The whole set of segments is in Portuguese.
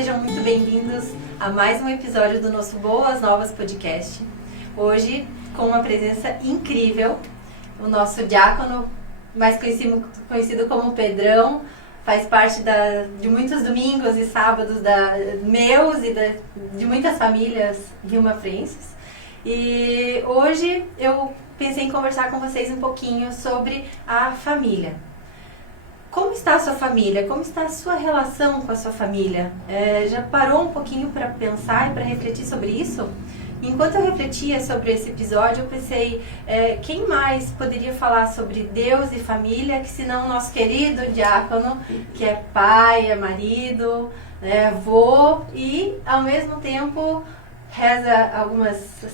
sejam muito bem-vindos a mais um episódio do nosso Boas Novas Podcast. Hoje, com uma presença incrível, o nosso diácono, mais conhecido como Pedrão, faz parte de muitos domingos e sábados meus e de muitas famílias rio-mafrenses. E hoje eu pensei em conversar com vocês um pouquinho sobre a família. Como está a sua família? Como está a sua relação com a sua família? Já parou um pouquinho para pensar e para refletir sobre isso? Enquanto eu refletia sobre esse episódio, eu pensei, quem mais poderia falar sobre Deus e família, que senão o nosso querido diácono, que é pai, é marido, avô e, ao mesmo tempo,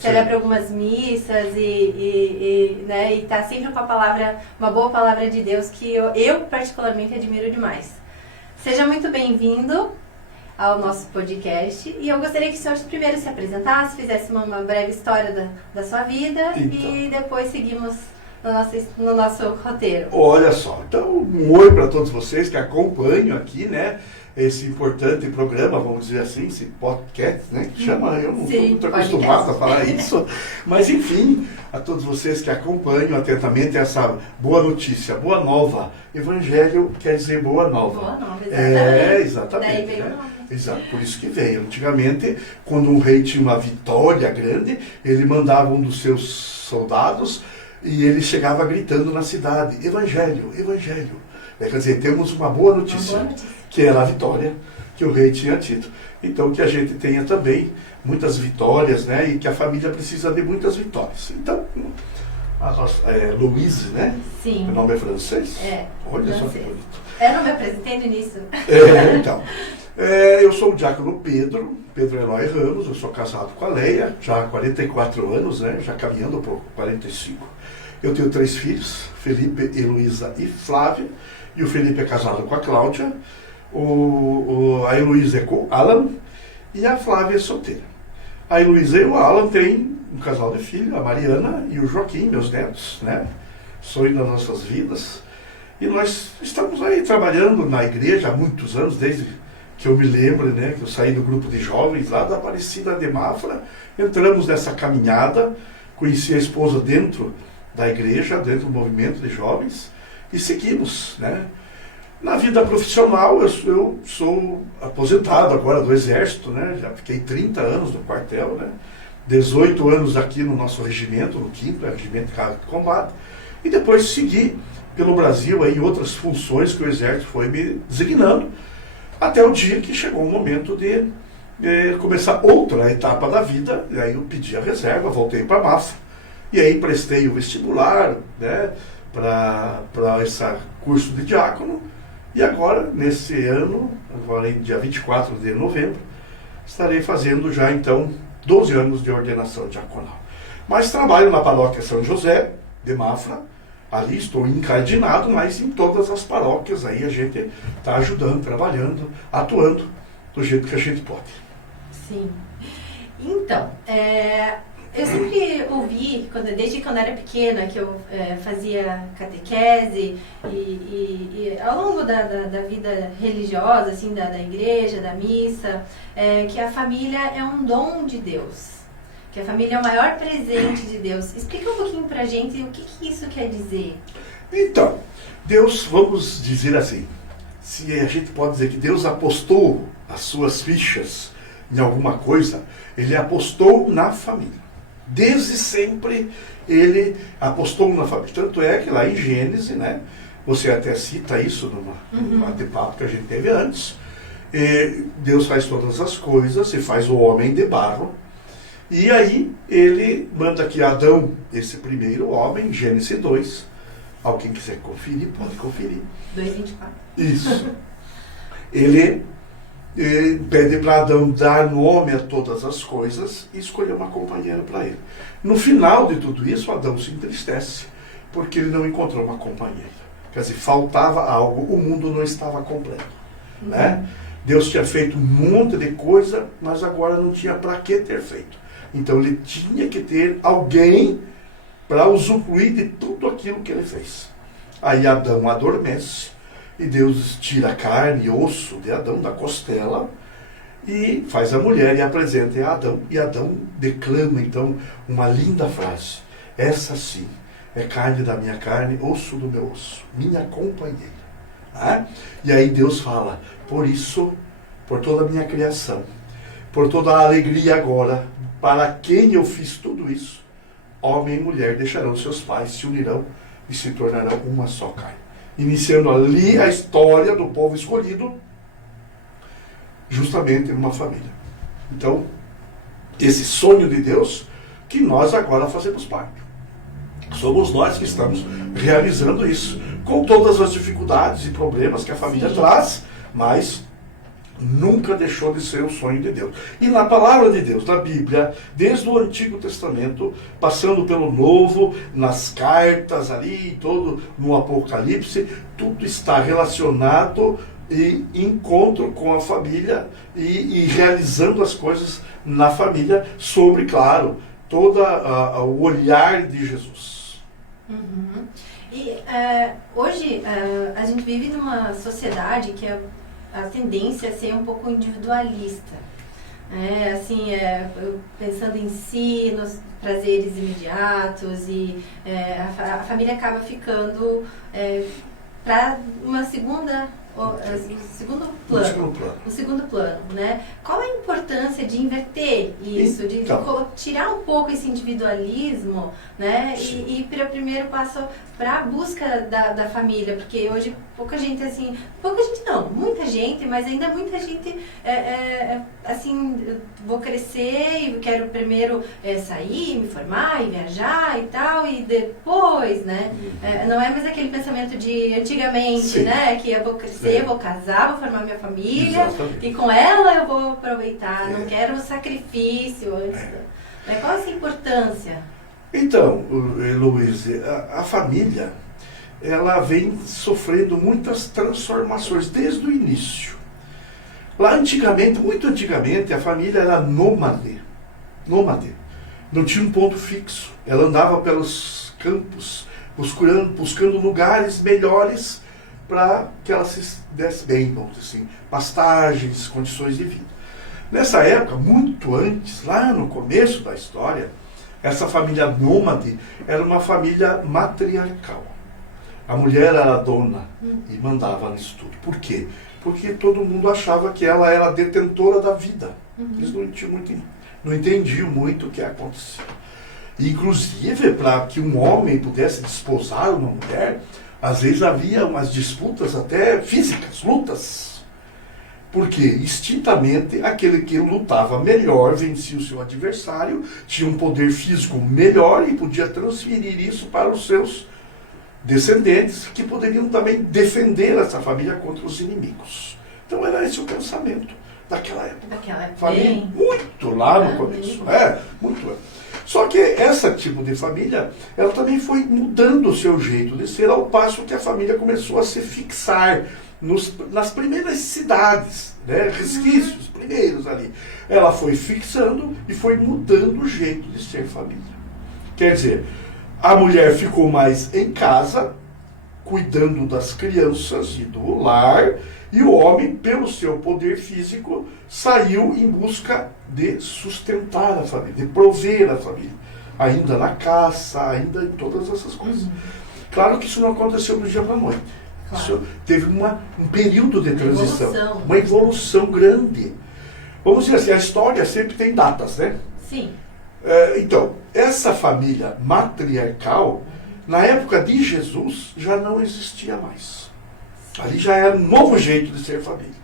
celebra algumas missas e está sempre com uma boa palavra de Deus, que eu particularmente admiro demais. Seja muito bem-vindo ao nosso podcast, e eu gostaria que o senhor primeiro se apresentasse, fizesse uma breve história da sua vida, e depois seguimos no nosso roteiro. Olha só, então um oi para todos vocês que acompanham aqui, esse importante programa, vamos dizer assim, esse podcast, que chama, eu não estou muito acostumado a falar isso, mas enfim, a todos vocês que acompanham atentamente essa boa notícia, boa nova. Evangelho quer dizer boa nova. Boa nova, exatamente. Exatamente. Daí veio o nome. Exato, por isso que veio. Antigamente, quando um rei tinha uma vitória grande, ele mandava um dos seus soldados e ele chegava gritando na cidade: Evangelho, Evangelho. Quer dizer, temos uma boa notícia, que era a vitória que o rei tinha tido. Então, que a gente tenha também muitas vitórias, e que a família precisa de muitas vitórias. Então, a nossa, Louise, Sim. O nome é francês? Olha francês. Só que bonito. Eu não me apresentei no início. Então, eu sou o diácono Pedro Eloy Ramos, eu sou casado com a Leia, já há 44 anos, já caminhando por 45. Eu tenho 3 filhos, Felipe, Heloísa e Flávia, e o Felipe é casado com a Cláudia, a Heloísa é com o Alan, e a Flávia é solteira. A Heloísa e o Alan têm um casal de filhos, a Mariana e o Joaquim, meus netos, sonho das nossas vidas. E nós estamos aí trabalhando na igreja há muitos anos, desde que eu me lembro, que eu saí do grupo de jovens lá da Aparecida de Mafra, entramos nessa caminhada, conheci a esposa dentro da igreja, dentro do movimento de jovens, e seguimos, Na vida profissional, eu sou aposentado agora do Exército, já fiquei 30 anos no quartel, 18 anos aqui no nosso regimento, no 5º Regimento de Carro de Combate, e depois segui pelo Brasil em outras funções que o Exército foi me designando, até o dia que chegou o momento de começar outra etapa da vida, e aí eu pedi a reserva, voltei para a Mafra, e aí prestei o vestibular, para esse curso de diácono, e agora, nesse ano, agora em dia 24 de novembro, estarei fazendo já então 12 anos de ordenação diaconal. Mas trabalho na paróquia São José de Mafra, ali estou encardinado, mas em todas as paróquias aí a gente está ajudando, trabalhando, atuando do jeito que a gente pode. Sim. Então, eu sempre ouvi, desde quando era pequena, que eu fazia catequese e ao longo da vida religiosa, assim, da igreja, da missa, que a família é um dom de Deus. Que a família é o maior presente de Deus. Explica um pouquinho pra gente o que isso quer dizer. Então, Deus, vamos dizer assim, se a gente pode dizer que Deus apostou as suas fichas em alguma coisa, Ele apostou na família. Desde sempre Ele apostou na família. Tanto é que lá em Gênesis, você até cita isso num bate-papo que a gente teve antes, Deus faz todas as coisas e faz o homem de barro. E aí ele manda que Adão, esse primeiro homem, Gênesis 2, alguém quiser conferir, pode conferir. 2:24. Isso. Ele pede para Adão dar nome a todas as coisas e escolher uma companheira para ele. No final de tudo isso, Adão se entristece, porque ele não encontrou uma companheira. Quer dizer, faltava algo, o mundo não estava completo. Deus tinha feito um monte de coisa, mas agora não tinha para que ter feito. Então ele tinha que ter alguém para usufruir de tudo aquilo que ele fez. Aí Adão adormece, e Deus tira a carne e osso de Adão, da costela, e faz a mulher e apresenta a Adão, e Adão declama então uma linda frase: essa sim é carne da minha carne, osso do meu osso, minha companheira. Né? E aí Deus fala: por isso, por toda a minha criação, por toda a alegria agora, para quem eu fiz tudo isso, homem e mulher deixarão seus pais, se unirão e se tornarão uma só carne. Iniciando ali a história do povo escolhido, justamente numa família. Então, esse sonho de Deus, que nós agora fazemos parte. Somos nós que estamos realizando isso, com todas as dificuldades e problemas que a família traz, mas nunca deixou de ser o sonho de Deus. E na palavra de Deus, na Bíblia, desde o Antigo Testamento, passando pelo Novo, nas cartas ali, todo no Apocalipse, tudo está relacionado e encontro com a família e realizando as coisas na família, sobre, claro, todo o olhar de Jesus. Uhum. E hoje a gente vive numa sociedade que a tendência é ser um pouco individualista. Pensando em si, nos prazeres imediatos, e a família acaba ficando para uma segunda... O segundo plano, né? Qual a importância de inverter isso, de tirar um pouco esse individualismo, né? E ir para o primeiro passo, para a busca da família, porque hoje pouca gente não, muita gente, mas ainda muita gente vou crescer e quero primeiro sair, me formar e viajar e tal, e depois, né? Não é mais aquele pensamento de antigamente, Sim. Né? Que eu vou crescer, vou casar, vou formar minha família. Exatamente. E com ela eu vou aproveitar, não quero um sacrifício antes. Qual essa importância? Então, Heloísa, a família, ela vem sofrendo muitas transformações desde o início. Lá antigamente, muito antigamente, a família era nômade. Não tinha um ponto fixo. Ela andava pelos campos, buscando lugares melhores para que ela se desse bem, vamos dizer assim, pastagens, condições de vida. Nessa época, muito antes, lá no começo da história, essa família nômade era uma família matriarcal. A mulher era a dona e mandava nisso tudo. Por quê? Porque todo mundo achava que ela era a detentora da vida. Eles não entendiam muito o que acontecia. Inclusive, para que um homem pudesse desposar uma mulher, às vezes havia umas disputas até físicas, lutas. Porque, instintamente, aquele que lutava melhor vencia o seu adversário, tinha um poder físico melhor e podia transferir isso para os seus descendentes, que poderiam também defender essa família contra os inimigos. Então era esse o pensamento daquela época. Família muito lá no começo. Muito. Só que esse tipo de família, ela também foi mudando o seu jeito de ser, ao passo que a família começou a se fixar nas primeiras cidades, né? Resquícios primeiros ali. Ela foi fixando e foi mudando o jeito de ser família. Quer dizer, a mulher ficou mais em casa, cuidando das crianças e do lar, e o homem, pelo seu poder físico, saiu em busca de sustentar a família, de prover a família. Ainda na caça, ainda em todas essas coisas. Claro que isso não aconteceu do dia para a noite. Claro. Isso teve um período de transição, uma evolução grande. Vamos dizer assim, a história sempre tem datas, né? Sim. Então, essa família matriarcal, na época de Jesus, já não existia mais. Ali já era um novo jeito de ser família.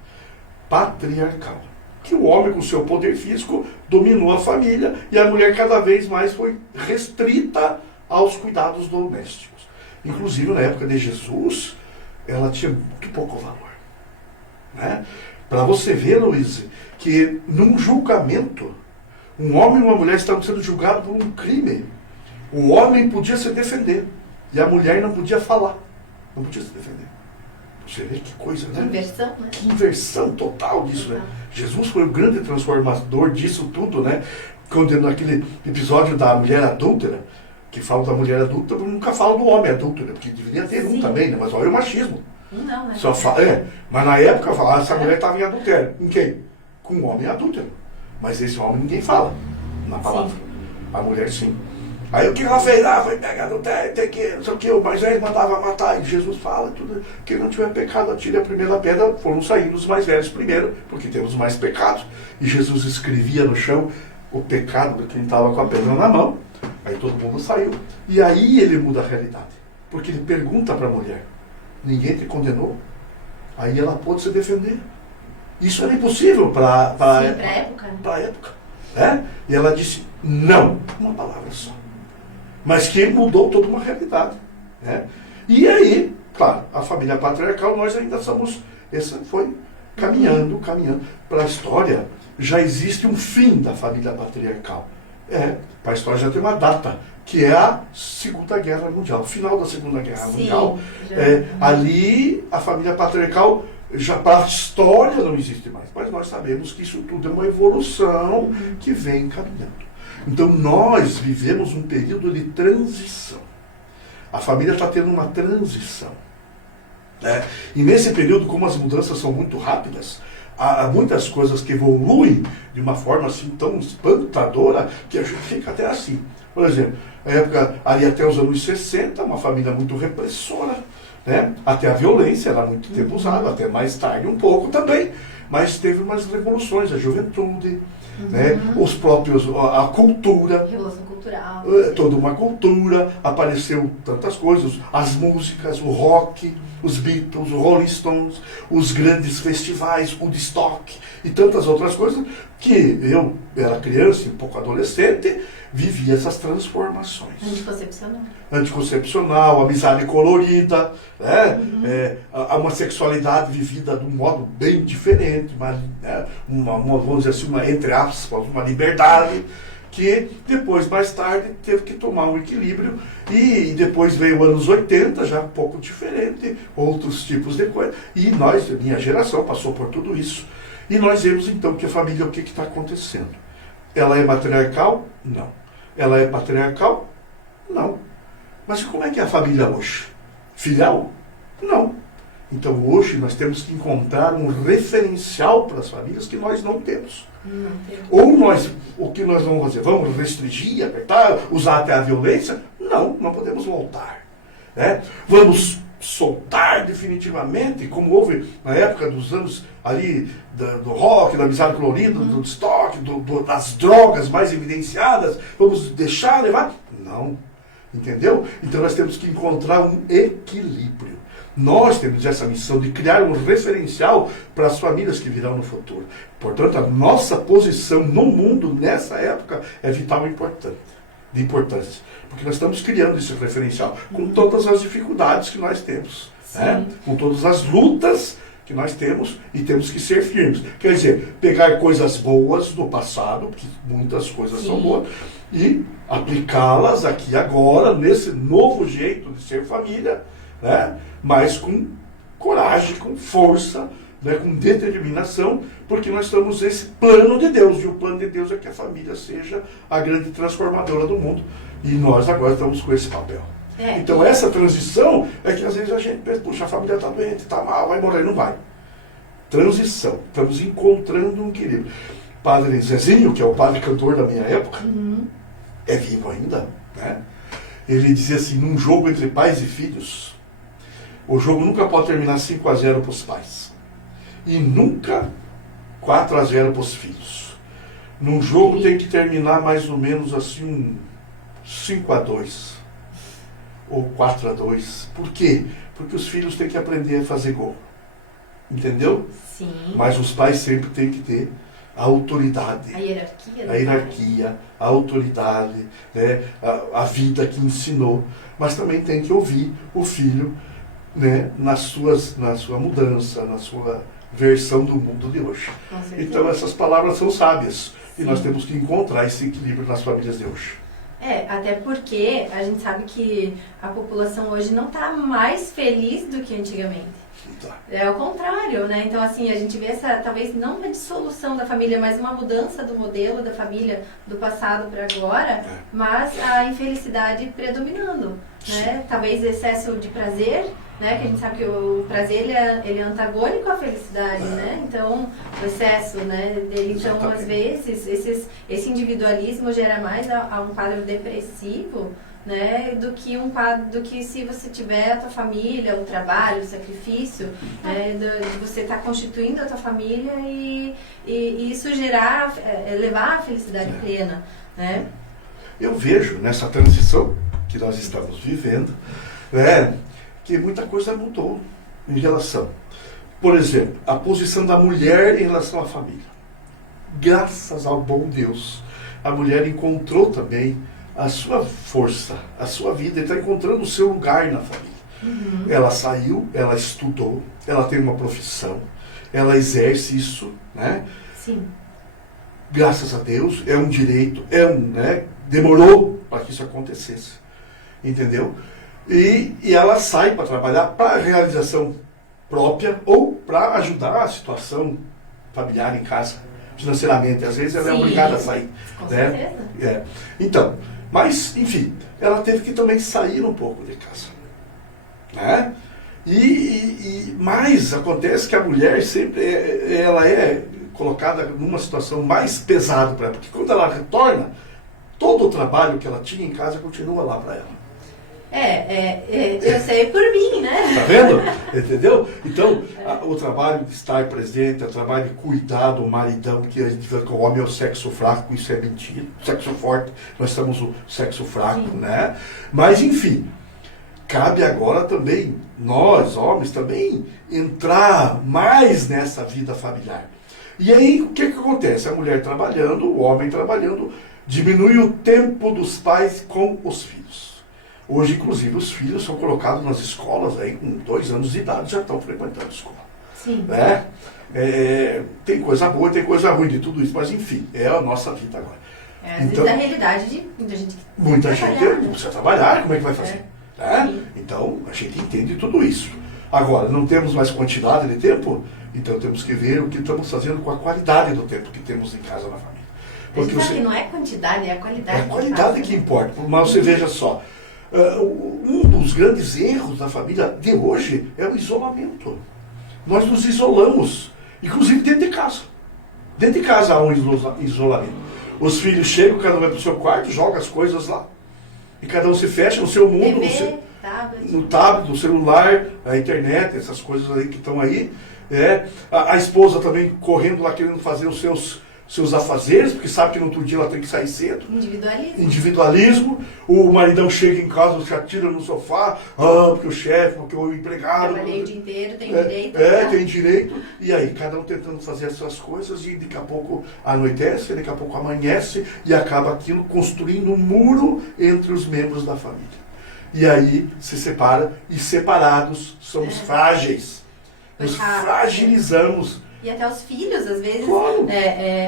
Patriarcal. Que o homem, com seu poder físico, dominou a família e a mulher cada vez mais foi restrita aos cuidados domésticos. Inclusive, na época de Jesus, ela tinha muito pouco valor. Né? Para você ver, Luiz, que num julgamento, um homem e uma mulher estavam sendo julgados por um crime. O homem podia se defender e a mulher não podia falar. Não podia se defender. Você vê que coisa, né? Inversão, né? Que inversão total disso, né? Jesus foi o grande transformador disso tudo, né? Quando naquele episódio da mulher adúltera, que fala da mulher adulta, nunca fala do homem adulto, né? Porque deveria ter um também, né? Mas olha o machismo. Não, né? Só fala, mas na época falava, essa mulher estava em adultério. Em quem? com um homem adúltero. Mas esse homem ninguém fala na palavra. Sim. A mulher sim. Aí o que ela fez? Foi pegar no tem que, não sei o que, o Moisés mandava matar, e Jesus fala, tudo, quem não tiver pecado, atire a primeira pedra. Foram saindo os mais velhos primeiro, porque temos mais pecados. E Jesus escrevia no chão o pecado de quem estava com a pedra na mão. Aí todo mundo saiu. E aí ele muda a realidade. Porque ele pergunta para a mulher, ninguém te condenou? Aí ela pôde se defender. Isso era impossível para a época. Né? Para a época. E ela disse, não, uma palavra só. Mas que mudou toda uma realidade. Né? E aí, claro, a família patriarcal, nós ainda somos, essa foi caminhando para a história. Já existe um fim da família patriarcal. Para a história já tem uma data, que é a Segunda Guerra Mundial, o final da Segunda Guerra Mundial. Ali, a família patriarcal, já para a história não existe mais. Mas nós sabemos que isso tudo é uma evolução que vem caminhando. Então nós vivemos um período de transição. A família está tendo uma transição. Né? E nesse período, como as mudanças são muito rápidas, há muitas coisas que evoluem de uma forma assim tão espantadora que a gente fica até assim. Por exemplo, na época ali até os anos 60, uma família muito repressora, né? Até a violência era muito tempo usada, até mais tarde um pouco também, mas teve umas revoluções, a juventude, né? Os próprios, a cultura, Revolução Cultural, toda uma cultura, apareceu tantas coisas, as músicas, o rock, os Beatles, o Rolling Stones, os grandes festivais, o Woodstock e tantas outras coisas que eu era criança e um pouco adolescente, vivia essas transformações. Anticoncepcional, amizade colorida, né? Uma sexualidade vivida de um modo bem diferente, vamos dizer assim, entre aspas, uma liberdade, que depois, mais tarde, teve que tomar um equilíbrio, e depois veio os anos 80, já um pouco diferente, outros tipos de coisa, e nós, minha geração, passou por tudo isso. E nós vemos então que a família, o que está acontecendo? Ela é matriarcal? Não. Ela é patriarcal? Não. Mas como é que é a família hoje? Filial? Não. Então hoje nós temos que encontrar um referencial para as famílias que nós não temos. Ou o que nós vamos fazer? Vamos restringir, apertar, usar até a violência? Não, não podemos voltar. Né? Vamos soltar definitivamente, como houve na época dos anos ali do rock, da amizade colorida, do Woodstock, das drogas mais evidenciadas, vamos deixar levar? Não. Entendeu? Então nós temos que encontrar um equilíbrio. Nós temos essa missão de criar um referencial para as famílias que virão no futuro. Portanto, a nossa posição no mundo nessa época é vital e de importância. Porque nós estamos criando esse referencial com todas as dificuldades que nós temos. Né? Com todas as lutas que nós temos e temos que ser firmes. Quer dizer, pegar coisas boas do passado, porque muitas coisas são boas, e aplicá-las aqui agora, nesse novo jeito de ser família, né? Mas com coragem, com força, né? Com determinação, porque nós estamos nesse plano de Deus, e o plano de Deus é que a família seja a grande transformadora do mundo, e nós agora estamos com esse papel. Então essa transição é que às vezes a gente pensa, puxa, a família está doente, está mal, vai morrer, não vai. Transição, estamos encontrando um equilíbrio. Padre Zezinho, que é o padre cantor da minha época, é vivo ainda, né? Ele dizia assim, num jogo entre pais e filhos, o jogo nunca pode terminar 5-0 para os pais. E nunca 4-0 para os filhos. Num jogo tem que terminar mais ou menos assim um 5-2. Ou 4-2. Por quê? Porque os filhos têm que aprender a fazer gol. Entendeu? Sim. Mas os pais sempre têm que ter a autoridade. A hierarquia. A hierarquia, a autoridade, né? A vida que ensinou. Mas também tem que ouvir o filho, né? Na sua mudança, na sua versão do mundo de hoje. Então essas palavras são sábias. Sim. E nós temos que encontrar esse equilíbrio nas famílias de hoje. Até porque a gente sabe que a população hoje não está mais feliz do que antigamente. Tá. É o contrário, né? Então, assim, a gente vê essa, talvez não uma dissolução da família, mas uma mudança do modelo da família do passado para agora, mas a infelicidade predominando, né? Talvez excesso de prazer, né? Que a gente sabe que o prazer ele é antagônico à felicidade, né? Então, excesso, né? Então, Exatamente. às vezes, esse individualismo gera mais a um quadro depressivo, né, do que um quadro, do que se você tiver a tua família, o trabalho, o sacrifício, né, de você estar constituindo a tua família e isso gerar, levar à felicidade plena, né? Eu vejo nessa transição que nós estamos vivendo, né, que muita coisa mudou em relação, por exemplo, a posição da mulher em relação à família. Graças ao bom Deus, a mulher encontrou também a sua força, a sua vida, está encontrando o seu lugar na família. Uhum. Ela saiu, ela estudou, ela tem uma profissão, ela exerce isso, né? Sim. Graças a Deus, é um direito, né? Demorou para que isso acontecesse, entendeu? E ela sai para trabalhar para a realização própria ou para ajudar a situação familiar em casa, financeiramente. Às vezes ela é Sim. obrigada a sair. Com Né? certeza. Então, mas, enfim, ela teve que também sair um pouco de casa. Né? Mas acontece que a mulher sempre ela é colocada numa situação mais pesada para ela, porque quando ela retorna, todo o trabalho que ela tinha em casa continua lá para ela. Eu sei por mim, né? Tá vendo? Entendeu? Então, o trabalho de estar presente, o trabalho de cuidar do maridão, que a gente vê que o homem é o sexo fraco, isso é mentira. O sexo forte, nós somos o sexo fraco, Sim. né? Mas, enfim, cabe agora também, nós, homens, também entrar mais nessa vida familiar. E aí, o que acontece? A mulher trabalhando, o homem trabalhando, diminui o tempo dos pais com os filhos. Hoje, inclusive, os filhos são colocados nas escolas, aí, com 2 anos de idade, já estão frequentando a escola. Sim. Né? Tem coisa boa, tem coisa ruim de tudo isso, mas enfim, é a nossa vida agora. Às vezes a realidade de muita gente que Muita gente trabalhar, não precisa trabalhar, como é que vai fazer? Né? Sim. Então, a gente entende tudo isso. Agora, não temos mais quantidade de tempo, então temos que ver o que estamos fazendo com a qualidade do tempo que temos em casa na família. A gente sabe que não é quantidade, é a qualidade. É a qualidade que importa. Mas você veja só, um dos grandes erros da família de hoje é o isolamento. Nós nos isolamos, inclusive dentro de casa. Dentro de casa há um isolamento. Os filhos chegam, cada um vai para o seu quarto, joga as coisas lá. E cada um se fecha no seu mundo, TV, no tablet, no celular, na internet, essas coisas aí que estão aí. A esposa também correndo lá, querendo fazer os seus afazeres, porque sabe que no outro dia ela tem que sair cedo. Individualismo. O maridão chega em casa, se atira no sofá, porque o chefe, porque o empregado. Trabalhei o dia inteiro, tem direito. Tem direito. E aí, cada um tentando fazer as suas coisas, e daqui a pouco anoitece, daqui a pouco amanhece, e acaba aquilo construindo um muro entre os membros da família. E aí se separa, e separados somos frágeis. Nos fragilizamos. E até os filhos, às vezes, claro.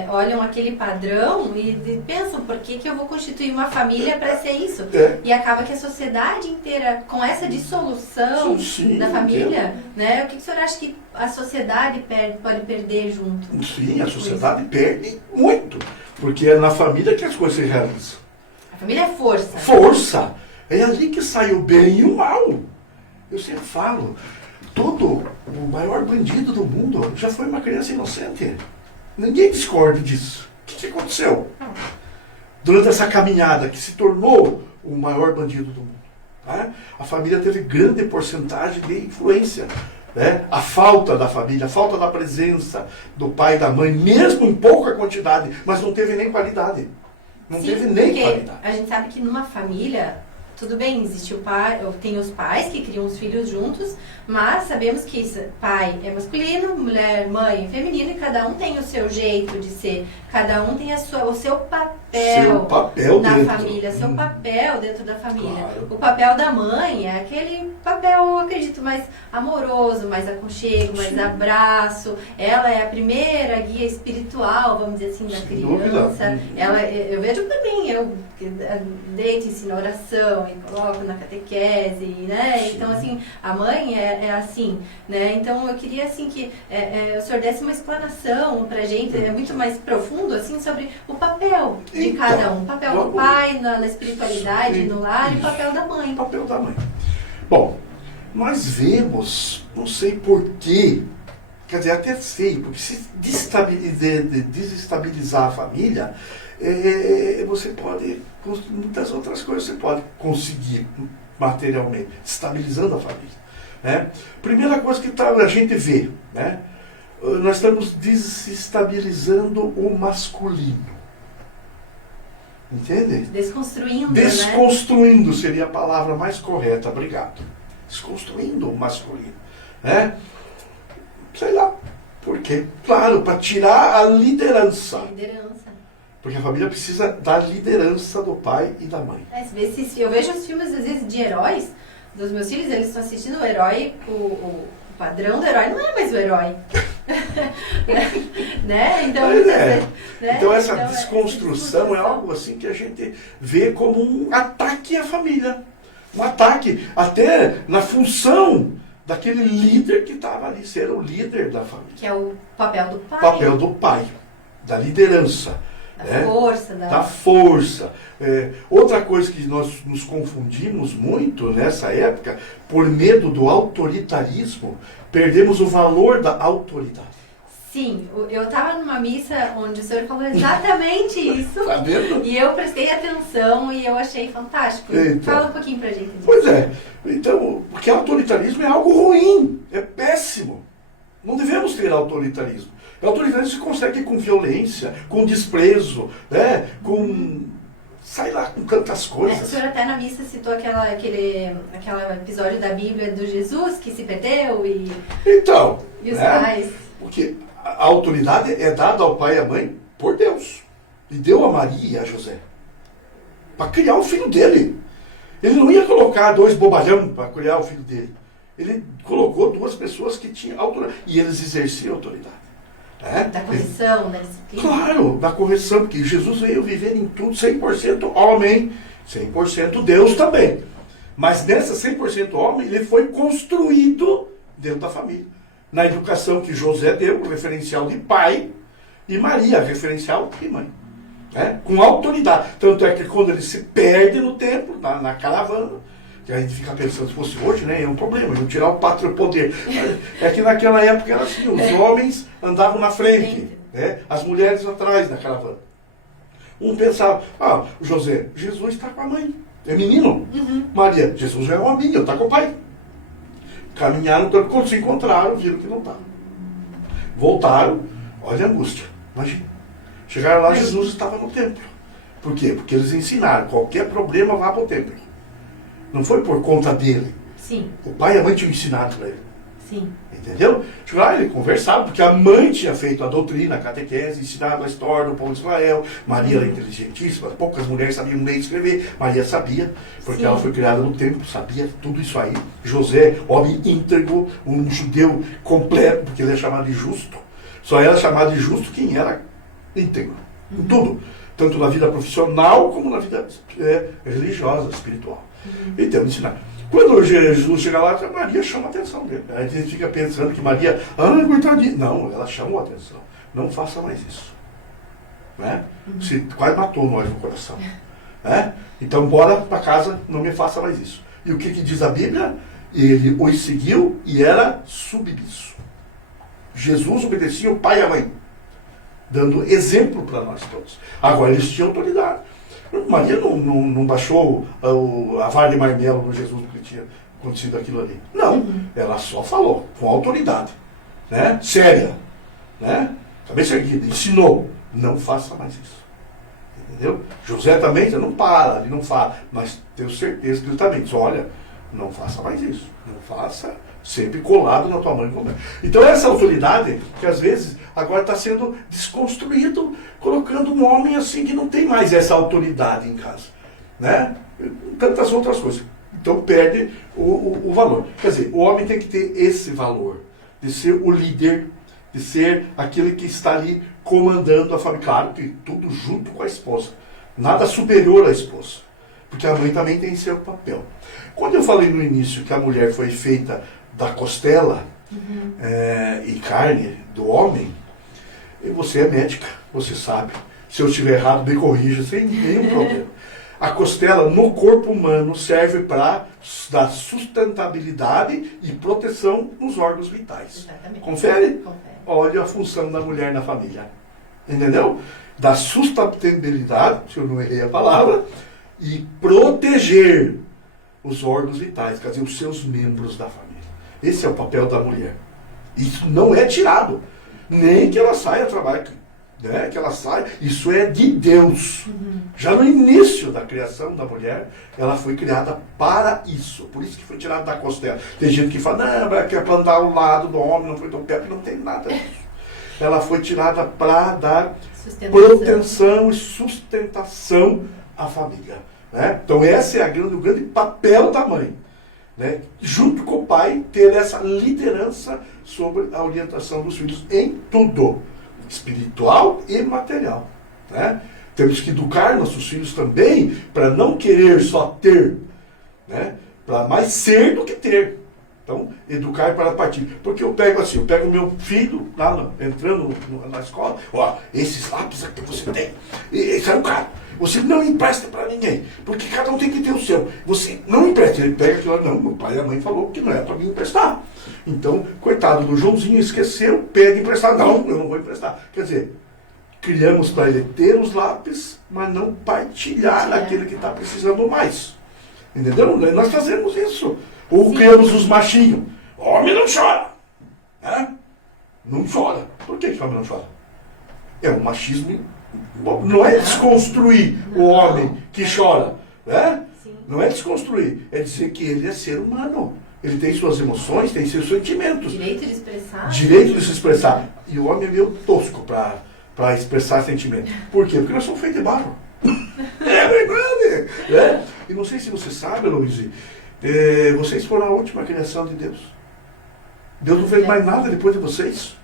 Olham aquele padrão e pensam, por que eu vou constituir uma família para ser isso? E acaba que a sociedade inteira, com essa dissolução da família, né? O que o senhor acha que a sociedade pode perder junto? Sim, a sociedade perde muito, porque é na família que as coisas se realizam. A família é força. Força! É ali que sai o bem e o mal. Eu sempre falo, o maior bandido do mundo já foi uma criança inocente. Ninguém discorda disso. O que aconteceu? Durante essa caminhada que se tornou o maior bandido do mundo, né? A família teve grande porcentagem de influência. Né? A falta da família, a falta da presença do pai e da mãe, mesmo em pouca quantidade, mas não teve nem qualidade. Não teve nem qualidade. A gente sabe que numa família, tudo bem, existe o pai, tem os pais que criam os filhos juntos, mas sabemos que pai é masculino, mãe é feminino, e cada um tem o seu jeito de ser, cada um tem o seu papel na família, seu papel dentro da família. Claro. O papel da mãe é aquele papel, eu acredito, mais amoroso, mais aconchego, mais abraço. Ela é a primeira guia espiritual, vamos dizer assim, da criança. Eu vejo por mim, eu deito, ensino oração e coloco na catequese, né? Sim. Então, assim, a mãe é assim, né? Então, eu queria, assim, que o senhor desse uma explanação pra gente, muito mais profundo, assim, sobre o papel de cada um. O papel do pai na espiritualidade, no lar, e o papel da mãe. O papel da mãe. Bom, nós vemos, não sei porquê, quer dizer, até feio, porque se desestabilizar a família, você pode, muitas outras coisas você pode conseguir materialmente, estabilizando a família. Né? Primeira coisa que a gente vê, né? Nós estamos desestabilizando o masculino. Entende? Desconstruindo, Desconstruindo, né? Seria a palavra mais correta, obrigado. Desconstruindo o masculino. Né? Sei lá, por quê? Claro, para tirar a liderança. Porque a família precisa da liderança do pai e da mãe. Eu vejo os filmes, às vezes, de heróis dos meus filhos, eles estão assistindo o herói, o padrão do herói não é mais o herói. Né? Então, então essa desconstrução é algo assim que a gente vê como um ataque à família. Um ataque até na função daquele líder que estava ali, ser o líder da família. Que é o papel do pai. Papel do pai, da liderança. Da força. Da força. Outra coisa que nós nos confundimos muito nessa época, por medo do autoritarismo, perdemos o valor da autoridade. Sim, eu estava numa missa onde o senhor falou exatamente isso. Tá vendo? E eu prestei atenção e eu achei fantástico. Então, fala um pouquinho pra gente. Pois é. Então, porque autoritarismo é algo ruim, é péssimo. Não devemos ter autoritarismo. O autoritarismo se consegue com violência, com desprezo, né? Sei lá, com tantas coisas. O senhor até na missa citou aquele episódio da Bíblia do Jesus que se perdeu e os pais. Porque a autoridade é dada ao pai e à mãe por Deus. E deu a Maria e a José para criar o filho dele. Ele não ia colocar dois bobalhão para criar o filho dele. Ele colocou duas pessoas que tinham autoridade. E eles exerciam autoridade. Da correção, da disciplina. Claro, da correção, porque Jesus veio viver em tudo 100% homem, 100% Deus também. Mas nessa 100% homem, ele foi construído dentro da família. Na educação que José deu, o referencial de pai, e Maria, referencial de mãe. Com autoridade. Tanto é que quando ele se perde no templo, na caravana, que a gente fica pensando, se fosse hoje, né, é um problema, não tirar o pátrio poder. É que naquela época era assim, os homens andavam na frente, né, as mulheres atrás da caravana. Um pensava, José, Jesus está com a mãe, é menino. Maria, Jesus já é um homem, está com o pai. Caminharam, quando se encontraram, viram que não estava. Voltaram, olha a angústia, imagina. Chegaram lá, Jesus estava no templo. Por quê? Porque eles ensinaram, qualquer problema vá para o templo. Não foi por conta dele. Sim. O pai e a mãe tinham ensinado para ele. Sim. Entendeu? Lá ele conversava, porque a mãe tinha feito a doutrina, a catequese, ensinado a história do povo de Israel. Maria era inteligentíssima, poucas mulheres sabiam ler e escrever. Maria sabia, porque ela foi criada no templo, sabia tudo isso aí. José, homem íntegro, um judeu completo, porque ele é chamado de justo. Só era chamado de justo quem era íntegro. Em tudo. Tanto na vida profissional como na vida religiosa, espiritual. Então, ensinar. Quando Jesus chega lá, Maria chama a atenção dele. A gente fica pensando que Maria, coitadinha. Não, ela chamou a atenção. Não faça mais isso. Né? Você quase matou nós no coração. Né? Então, bora para casa, não me faça mais isso. E o que diz a Bíblia? Ele os seguiu e era submisso. Jesus obedecia o pai e a mãe, dando exemplo para nós todos. Agora, eles tinham autoridade. Maria não baixou a vara de marmelo no Jesus porque tinha acontecido aquilo ali. Não, ela só falou com autoridade, né? Séria, né? Cabeça erguida, ensinou, não faça mais isso. Entendeu? José também, você não para, ele não fala, mas tenho certeza que ele também diz, olha, não faça mais isso, não faça, sempre colado na tua mãe. Então essa autoridade, que às vezes agora está sendo desconstruído, colocando um homem assim que não tem mais essa autoridade em casa. Né? Tantas outras coisas. Então perde o valor. Quer dizer, o homem tem que ter esse valor, de ser o líder, de ser aquele que está ali comandando a família. Claro que tudo junto com a esposa. Nada superior à esposa. Porque a mãe também tem seu papel. Quando eu falei no início que a mulher foi feita da costela e carne do homem, e você é médica, você sabe. Se eu estiver errado, me corrija, sem nenhum problema. A costela no corpo humano serve para dar sustentabilidade e proteção nos órgãos vitais. Exatamente. Confere? Confere. Olha a função da mulher na família. Entendeu? Da sustentabilidade, se eu não errei a palavra, e proteger os órgãos vitais, quer dizer, os seus membros da família. Esse é o papel da mulher. Isso não é tirado. Nem que ela saia trabalhar, né? Que ela saia. Isso é de Deus. Já no início da criação da mulher, ela foi criada para isso. Por isso que foi tirada da costela. Tem gente que fala, não, que é para andar ao lado do homem, não foi tão perto, não tem nada disso. Ela foi tirada para dar proteção e sustentação à família. Né? Então esse é o grande papel da mãe. Né? Junto com o pai, ter essa liderança sobre a orientação dos filhos em tudo. Espiritual e material. Né? Temos que educar nossos filhos também para não querer só ter. Né? Para mais ser do que ter. Então, educar para partir. Porque eu pego meu filho lá entrando na escola, ó, esses lápis aqui que você tem, esse é o cara. Você não empresta para ninguém, porque cada um tem que ter o seu. Você não empresta, ele pega aquilo, não, meu pai e a mãe falou que não é para mim emprestar. Então, coitado do Joãozinho, esqueceu, pede emprestar. Não, eu não vou emprestar. Quer dizer, criamos para ele ter os lápis, mas não partilhar naquele que está precisando mais. Entendeu? Nós fazemos isso. Ou criamos os machinhos. Homem não chora. Né? Não chora. Por que homem não chora? É um machismo. Não é desconstruir o homem que chora. Né? Não é desconstruir. É dizer que ele é ser humano. Ele tem suas emoções, tem seus sentimentos. Direito de expressar. Direito de se expressar. E o homem é meio tosco para expressar sentimento. Por quê? Porque nós somos feitos de barro. É verdade. Né? E não sei se você sabe, Luiz, vocês foram a última criação de Deus. Deus não fez mais nada depois de vocês.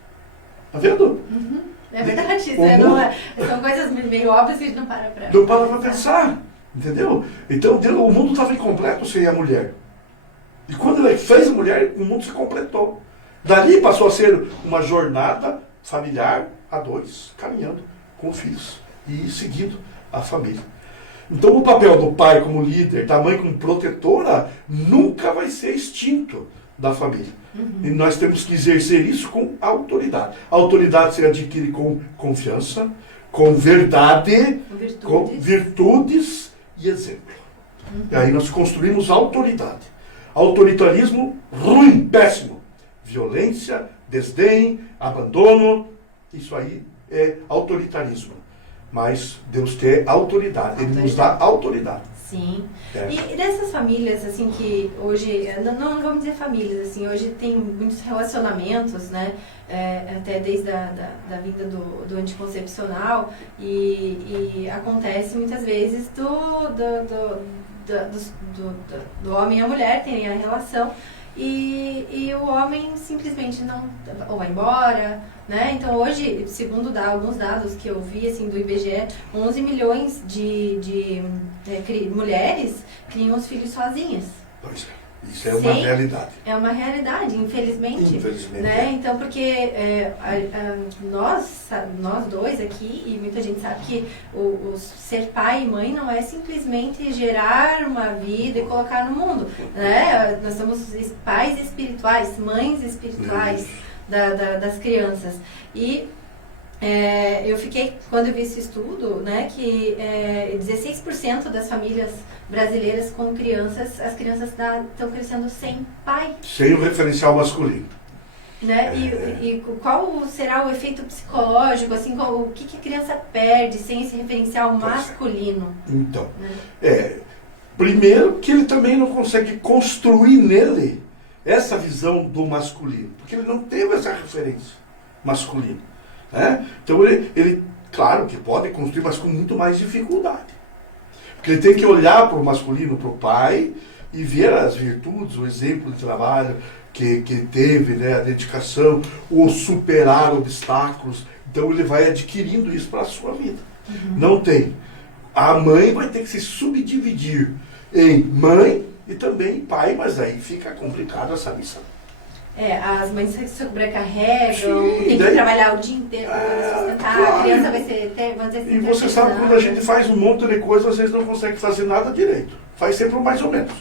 Tá vendo? Uhum. É verdade, isso são coisas meio óbvias que a gente não para pra... Não para pensar, entendeu? Então o mundo estava incompleto sem a mulher. E quando ele fez a mulher, o mundo se completou. Dali passou a ser uma jornada familiar a dois, caminhando com filhos e seguindo a família. Então o papel do pai como líder, da mãe como protetora, nunca vai ser extinto da família. Uhum. E nós temos que exercer isso com autoridade. A autoridade se adquire com confiança, com verdade, com virtudes e exemplo. Uhum. E aí nós construímos autoridade. Autoritarismo ruim, péssimo. Violência, desdém, abandono, isso aí é autoritarismo. Mas Deus quer autoridade, Ele nos dá autoridade. Sim. E dessas famílias, assim, que hoje, não vamos dizer famílias, assim, hoje tem muitos relacionamentos, né, até desde a vinda do anticoncepcional, e acontece muitas vezes do homem e a mulher terem a relação, e o homem simplesmente não, ou vai embora, né? Então hoje, segundo alguns dados que eu vi assim, do IBGE, 11 milhões de mulheres criam os filhos sozinhas. Pois é. Isso é uma realidade. É uma realidade, infelizmente. Infelizmente. Né? Então, porque nós dois aqui, e muita gente sabe que o ser pai e mãe não é simplesmente gerar uma vida e colocar no mundo. Né? Nós somos pais espirituais, mães espirituais das crianças. E eu fiquei, quando eu vi esse estudo, né, que 16% das famílias brasileiras com crianças, as crianças estão crescendo sem pai. Sem o referencial masculino. Né? E qual será o efeito psicológico, assim, o que a criança perde sem esse referencial masculino? Então, primeiro que ele também não consegue construir nele essa visão do masculino, porque ele não teve essa referência masculina. Né? Então ele, claro que pode construir, mas com muito mais dificuldade. Porque ele tem que olhar para o masculino, para o pai, e ver as virtudes, o exemplo de trabalho que teve, né, a dedicação, o superar obstáculos. Então ele vai adquirindo isso para a sua vida. Uhum. Não tem. A mãe vai ter que se subdividir em mãe e também pai, mas aí fica complicado essa missão. As mães se sobrecarregam, Sim, tem que trabalhar o dia inteiro para poder sustentar, claro. a criança vai ser, vamos dizer assim, E você sabe, quando a gente faz um monte de coisa, às vezes não consegue fazer nada direito. Faz sempre o mais ou menos.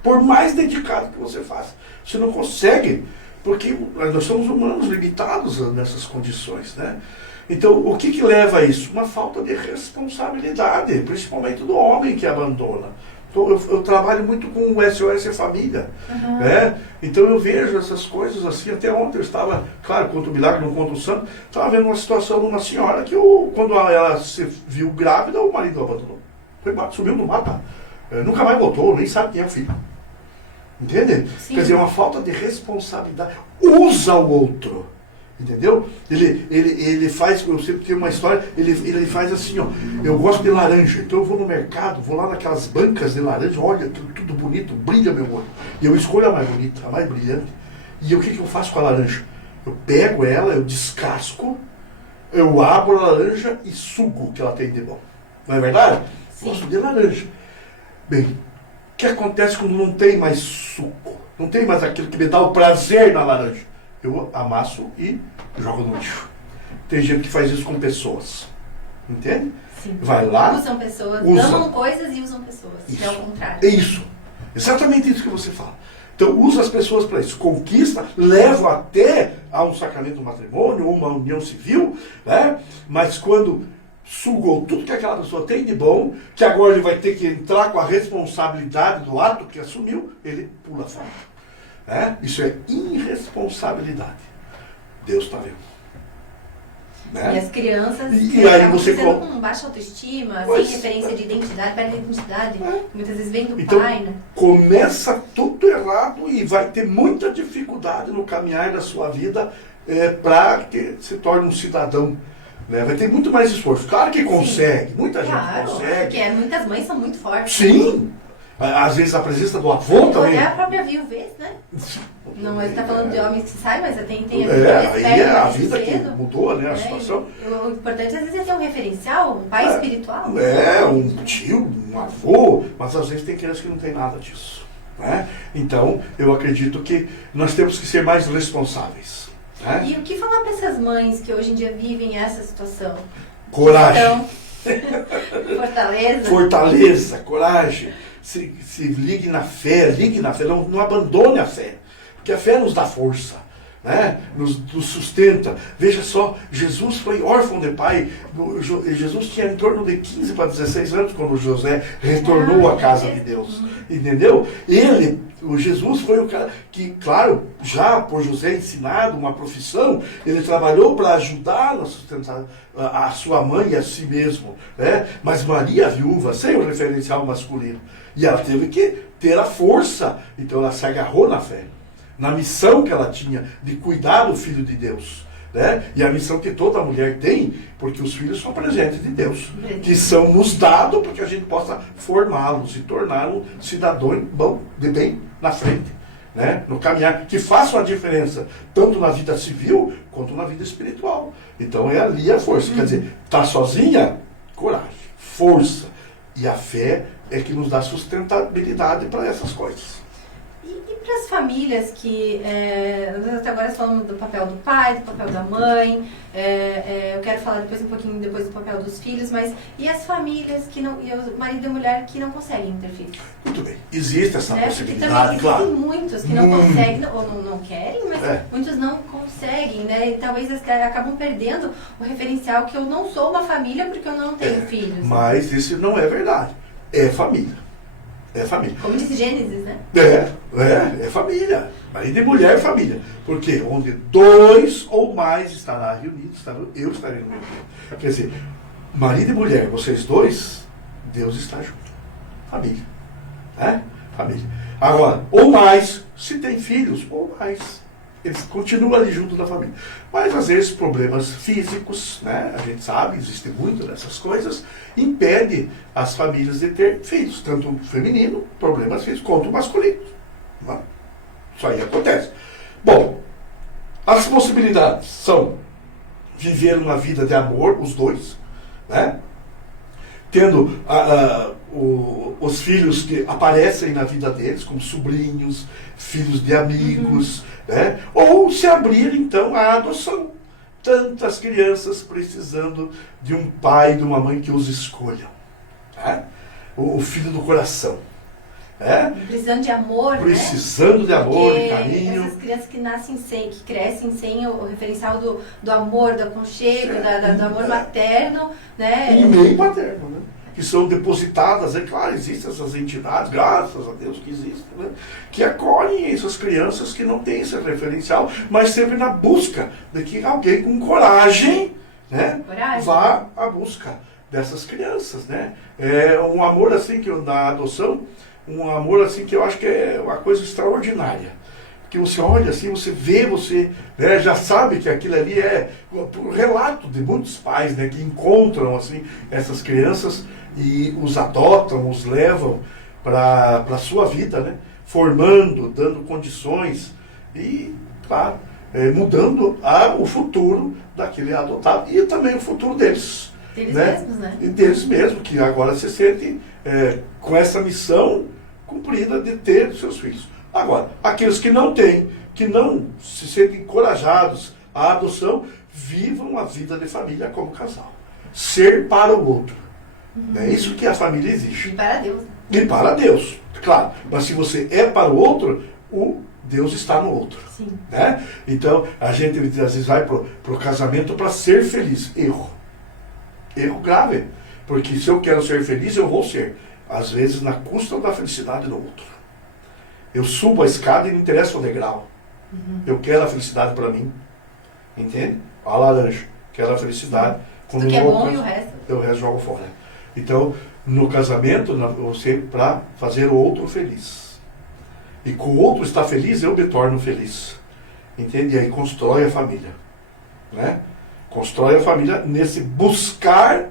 Por mais dedicado que você faça. Você não consegue, porque nós somos humanos limitados nessas condições, né? Então, o que leva a isso? Uma falta de responsabilidade, principalmente do homem que abandona. Então, eu trabalho muito com o SOS Família, né? Então eu vejo essas coisas assim. Até ontem eu estava, claro, conto o milagre, não conto o santo, estava vendo uma situação de uma senhora que quando ela se viu grávida, o marido abandonou. Subiu no mapa. Nunca mais voltou, nem sabe quem é o filho. Entende? Sim. Quer dizer, é uma falta de responsabilidade. Usa o outro. Entendeu? Ele faz, eu sempre tenho uma história, ele faz assim, ó, eu gosto de laranja, então eu vou no mercado, vou lá naquelas bancas de laranja, olha, tudo bonito, brilha meu olho. E eu escolho a mais bonita, a mais brilhante. E o que eu faço com a laranja? Eu pego ela, eu descasco, eu abro a laranja e sugo o que ela tem de bom. Não é verdade? Sim. Gosto de laranja. Bem, o que acontece quando não tem mais suco? Não tem mais aquilo que me dá o prazer na laranja? Eu amasso e jogo no lixo. Tem gente que faz isso com pessoas. Entende? Sim. Vai lá. Usam pessoas, amam coisas e usam pessoas. Isso. É o contrário. É isso. Exatamente isso que você fala. Então usa as pessoas para isso. Conquista, leva até a um sacramento do matrimônio, ou uma união civil, né? Mas quando sugou tudo que aquela pessoa tem de bom, que agora ele vai ter que entrar com a responsabilidade do ato que assumiu, ele pula fora. Isso é irresponsabilidade. Deus está vendo. Né? E as crianças aí você com baixa autoestima, sem referência de identidade, perde a identidade, muitas vezes vem do pai, né? Começa tudo errado e vai ter muita dificuldade no caminhar da sua vida para que se torne um cidadão. Né? Vai ter muito mais esforço. Claro que consegue, Sim. muita gente consegue. Porque muitas mães são muito fortes. Sim! Às vezes a presença do avô também. Até a própria viuvez, né? Não, ele está falando de homens que saem, mas tem a viuvez. Aí é a vida que mudou, né? A situação. O importante às vezes é ter um referencial, um pai espiritual. Um tio, um avô, mas às vezes tem crianças que não tem nada disso. Né? Então, eu acredito que nós temos que ser mais responsáveis. Né? E o que falar para essas mães que hoje em dia vivem essa situação? Coragem. Fortaleza, coragem. Se ligue na fé, não abandone a fé, porque a fé nos dá força, né? nos sustenta. Veja só, Jesus foi órfão de pai, Jesus tinha em torno de 15 para 16 anos quando José retornou à casa de Deus, entendeu? O Jesus foi o cara que, claro, já por José ensinado uma profissão, ele trabalhou para ajudar a sustentar a sua mãe e a si mesmo, né? Mas Maria, viúva, sem o referencial masculino, e ela teve que ter a força, então ela se agarrou na fé, na missão que ela tinha de cuidar do Filho de Deus. Né? E a missão que toda mulher tem, porque os filhos são presentes de Deus, que são nos dados para que a gente possa formá-los e tornar um cidadão bom, de bem na frente, né? No caminhar, que façam a diferença, tanto na vida civil quanto na vida espiritual. Então é ali a força. Quer dizer, tá sozinha? Coragem, força. E a fé é que nos dá sustentabilidade para essas coisas. E para as famílias que, até agora falamos do papel do pai, do papel da mãe, eu quero falar depois um pouquinho depois do papel dos filhos, mas e as famílias que não, e o marido e a mulher que não conseguem ter filhos? Muito bem, existe essa possibilidade, porque também claro. existem muitos que não conseguem, ou não querem, mas muitos não conseguem, né? E talvez acabam perdendo o referencial que eu não sou uma família porque eu não tenho filhos. Mas isso não é verdade, é família. É família. Como disse Gênesis, né? É família. Marido e mulher é família. Porque onde dois ou mais estará reunidos, eu estarei no meio. Quer dizer, marido e mulher, vocês dois, Deus está junto. Família. Família. Agora, ou mais, se tem filhos, ou mais. Eles continuam ali junto da família. Mas, às vezes, problemas físicos, né? A gente sabe, existe muito dessas coisas, impede as famílias de ter filhos, tanto o feminino, problemas físicos, quanto o masculino. Né? Isso aí acontece. Bom, as possibilidades são viver uma vida de amor, os dois, né? Tendo os filhos que aparecem na vida deles, como sobrinhos, filhos de amigos, né? Ou se abrir então à adoção. Tantas crianças precisando de um pai e de uma mãe que os escolham. Né? O filho do coração. Precisando de amor, precisando de amor, porque de carinho. essas crianças que nascem sem, que crescem sem o referencial do amor, do aconchego, do amor materno, né? E nem paterno, né? Que são depositadas, é claro, existem essas entidades, graças a Deus que existem, né? Que acolhem essas crianças que não têm esse referencial, mas sempre na busca de que alguém com coragem, né? Vá à busca dessas crianças, né? É um amor assim que na adoção, um amor assim que eu acho que é uma coisa extraordinária. Que você olha assim, você vê, você, né, já sabe que aquilo ali é por relato de muitos pais, né, que encontram assim essas crianças e os adotam, os levam para a sua vida, né, formando, dando condições e, claro, mudando o futuro daquele adotado e também o futuro deles. Deles mesmos, né? E deles mesmos, que agora se sentem com essa missão cumprida de ter seus filhos. Agora, aqueles que não têm, que não se sentem encorajados à adoção, vivam a vida de família como casal. Ser para o outro. É isso que a família exige. E para Deus. E para Deus, claro. Mas se você é para o outro, o Deus está no outro. Sim. Né? Então, a gente às vezes vai para o casamento para ser feliz. Erro. Erro grave. Porque se eu quero ser feliz, eu vou ser. Às vezes na custa da felicidade do outro. Eu subo a escada e não interessa o degrau. Eu quero a felicidade para mim. Entende? A laranja. Quero a felicidade. Tudo que é bom e o resto. Eu resto jogo fora. Então, no casamento, você para fazer o outro feliz. E com o outro estar feliz, eu me torno feliz. Entende? E aí constrói a família. Né? Constrói a família nesse buscar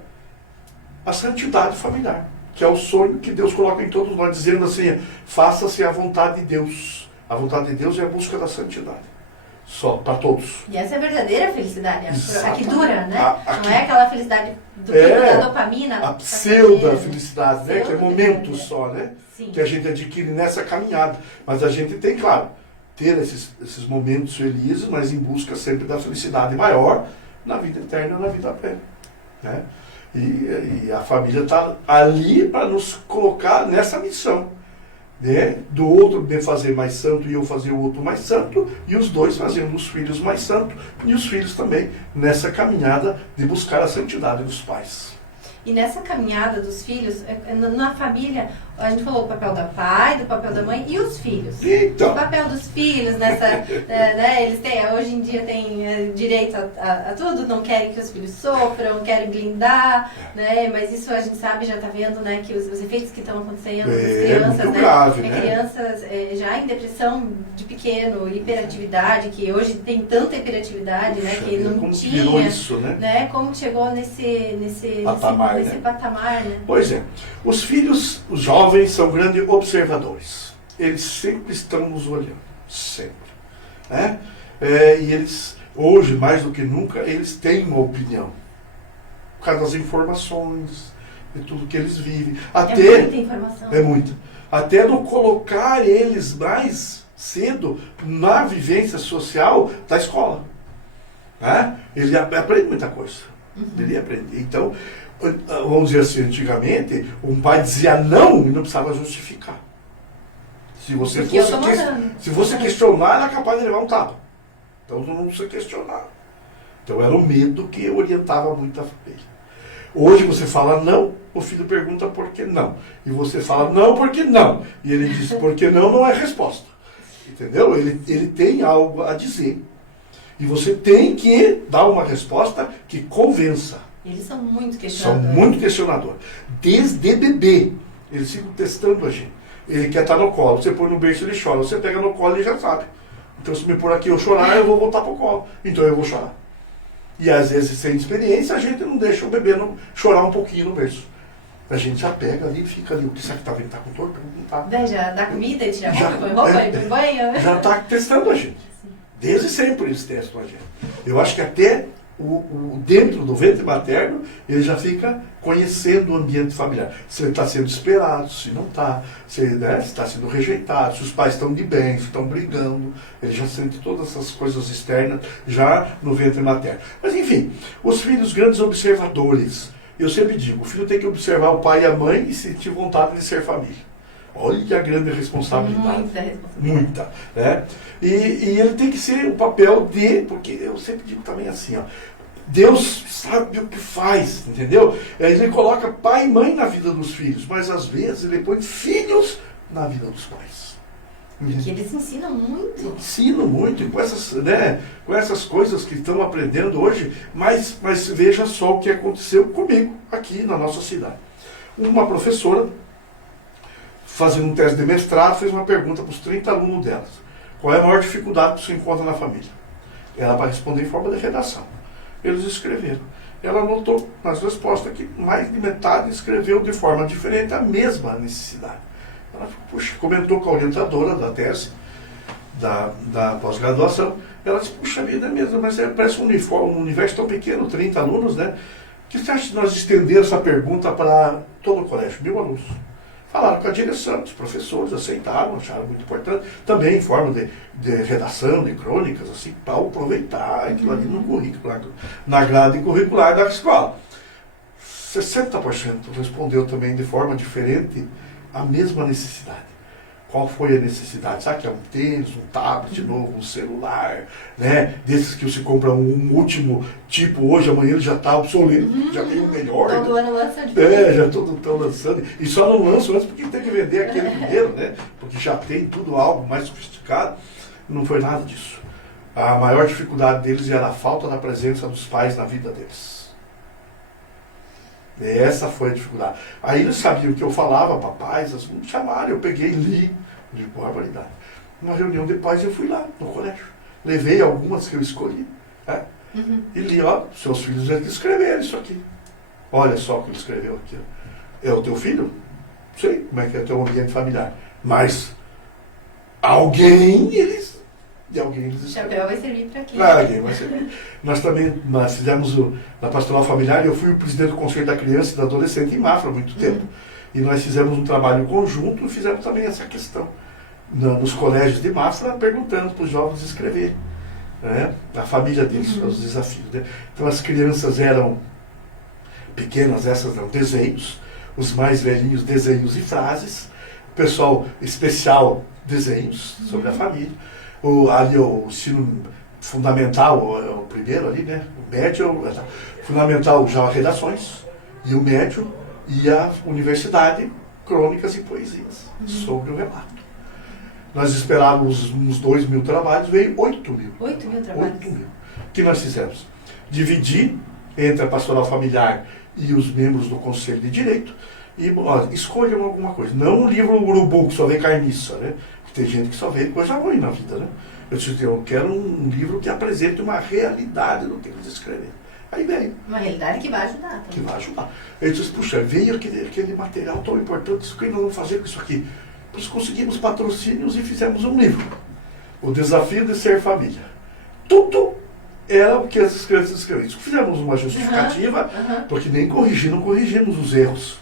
a santidade familiar. Que é o sonho que Deus coloca em todos nós, dizendo assim, faça-se a vontade de Deus. A vontade de Deus é a busca da santidade. Só, para todos. E essa é a verdadeira felicidade, a que dura, né? Não é aquela felicidade do pico da dopamina. A pseudo-felicidade, né? Que é momento só, né? Sim. Que a gente adquire nessa caminhada. Mas a gente tem, claro, ter esses momentos felizes, mas em busca sempre da felicidade maior na vida eterna, na vida plena. Né? E a família está ali para nos colocar nessa missão, né? Do outro de fazer mais santo e eu fazer o outro mais santo, e os dois fazendo os filhos mais santos, e os filhos também nessa caminhada de buscar a santidade dos pais. E nessa caminhada dos filhos, na família, a gente falou o papel do pai, do papel da mãe e os filhos. Então. O papel dos filhos nessa, né, eles têm, hoje em dia têm direito a tudo, não querem que os filhos sofram, querem blindar, né, mas isso a gente sabe, já está vendo, né, que os efeitos que estão acontecendo nas crianças, muito né, grave, né? Crianças já em depressão de pequeno, hiperatividade, que hoje tem tanta hiperatividade, né, que não como tinha, virou isso, né? Como chegou nesse patamar, né? Pois é. Os filhos, os jovens, são grandes observadores. Eles sempre estão nos olhando. Sempre. Né? E eles, hoje, mais do que nunca, eles têm uma opinião. Por causa das informações, de tudo que eles vivem. É muita informação. É muita. Até no colocar eles mais cedo na vivência social da escola. Né? Ele aprende muita coisa. Ele aprende. Então, vamos dizer assim, antigamente, um pai dizia não e não precisava justificar. Se você questionar, era capaz de levar um tapa. Então não precisa questionar. Então era o medo que orientava muito a família. Hoje você fala não, o filho pergunta por que não. E você fala não, porque não. E ele diz porque não é resposta. Entendeu? Ele tem algo a dizer. E você tem que dar uma resposta que convença. Eles são muito questionadores. São muito questionadores. Desde bebê, eles ficam testando a gente. Ele quer estar no colo. Você põe no berço, ele chora. Você pega no colo, ele já sabe. Então, se me pôr aqui eu chorar, eu vou voltar para o colo. Então, eu vou chorar. E, às vezes, sem experiência, a gente não deixa o bebê chorar um pouquinho no berço. A gente já pega ali e fica ali. O que será que está vendo? Está com dor? Não está. Já dá comida, tira roupa, põe banho. Já está testando a gente. Desde sempre eles testam a gente. Eu acho que até dentro do ventre materno, ele já fica conhecendo o ambiente familiar. Se ele está sendo esperado, se não está, se está sendo rejeitado, se os pais estão de bem, se estão brigando, ele já sente todas essas coisas externas já no ventre materno. Mas enfim, os filhos grandes observadores. Eu sempre digo, o filho tem que observar o pai e a mãe e sentir vontade de ser família. Olha a grande responsabilidade. Muita. Né? E ele tem que ser o papel de, porque eu sempre digo também assim, ó, Deus sabe o que faz, entendeu? Ele coloca pai e mãe na vida dos filhos, mas às vezes ele põe filhos na vida dos pais. Porque eles ensinam muito. Ensinam muito, com essas coisas que estão aprendendo hoje, mas veja só o que aconteceu comigo aqui na nossa cidade. Uma professora, fazendo um teste de mestrado, fez uma pergunta para os 30 alunos delas. Qual é a maior dificuldade que você encontra na família? Era para responder em forma de redação. Eles escreveram. Ela anotou nas respostas que mais de metade escreveu de forma diferente a mesma necessidade. Ela comentou com a orientadora da tese, da pós-graduação. Ela disse, puxa vida, é mesmo, mas parece um universo tão pequeno, 30 alunos, né? O que você acha de nós estender essa pergunta para todo o colégio? 1000 alunos. Falaram com a direção, os professores aceitaram, acharam muito importante, também em forma de redação, de crônicas, assim, para aproveitar aquilo ali no currículo, na grade curricular da escola. 60% respondeu também de forma diferente a mesma necessidade. Qual foi a necessidade? Sabe que é um tênis, um tablet novo, um celular, né? Desses que você compra um último tipo hoje, amanhã ele já está obsoleto, já tem um melhor. Todo ano lança de já estão lançando. E só não lançam antes porque tem que vender aquele primeiro, né? Porque já tem tudo algo mais sofisticado. Não foi nada disso. A maior dificuldade deles era a falta da presença dos pais na vida deles. Essa foi a dificuldade. Aí eles sabiam que eu falava para pais, assim, me chamaram, eu peguei e li. De barbaridade. Uma reunião de pais eu fui lá no colégio. Levei algumas que eu escolhi. Né? E li, ó, seus filhos escreveram isso aqui. Olha só o que ele escreveu aqui. É o teu filho? Não sei como é que é o teu ambiente familiar. Mas alguém eles o chapéu vai servir para quê? Alguém vai servir. Nós fizemos na Pastoral Familiar, eu fui o presidente do Conselho da Criança e do Adolescente em Mafra há muito tempo. E nós fizemos um trabalho conjunto e fizemos também essa questão. Nos colégios de Mafra, perguntando para os jovens escreverem. Né? A família deles, os desafios. Né? Então as crianças eram pequenas, essas eram desenhos. Os mais velhinhos, desenhos e frases. O pessoal especial, desenhos sobre a família. Ali o ensino fundamental, o primeiro ali, né? O médio, fundamental já redações, e o médio, e a universidade, crônicas e poesias, sobre o relato. Nós esperávamos uns 2.000 trabalhos, veio 8.000. 8.000 trabalhos? 8.000. O que nós fizemos? Dividir entre a pastoral familiar e os membros do Conselho de Direito, e escolham alguma coisa. Não um livro urubu que só vê carniça, né? Tem gente que só vê coisa ruim na vida, né? Eu disse, eu quero um livro que apresente uma realidade do que eles escreveram. Aí veio. Uma realidade que vai ajudar. Também. Que vai ajudar. Eu disse, puxa, veio aquele material tão importante, o que nós vamos fazer com isso aqui? Nós conseguimos patrocínios e fizemos um livro. O Desafio de Ser Família. Tudo era o que as crianças escreviam. Fizemos uma justificativa, porque nem não corrigimos os erros.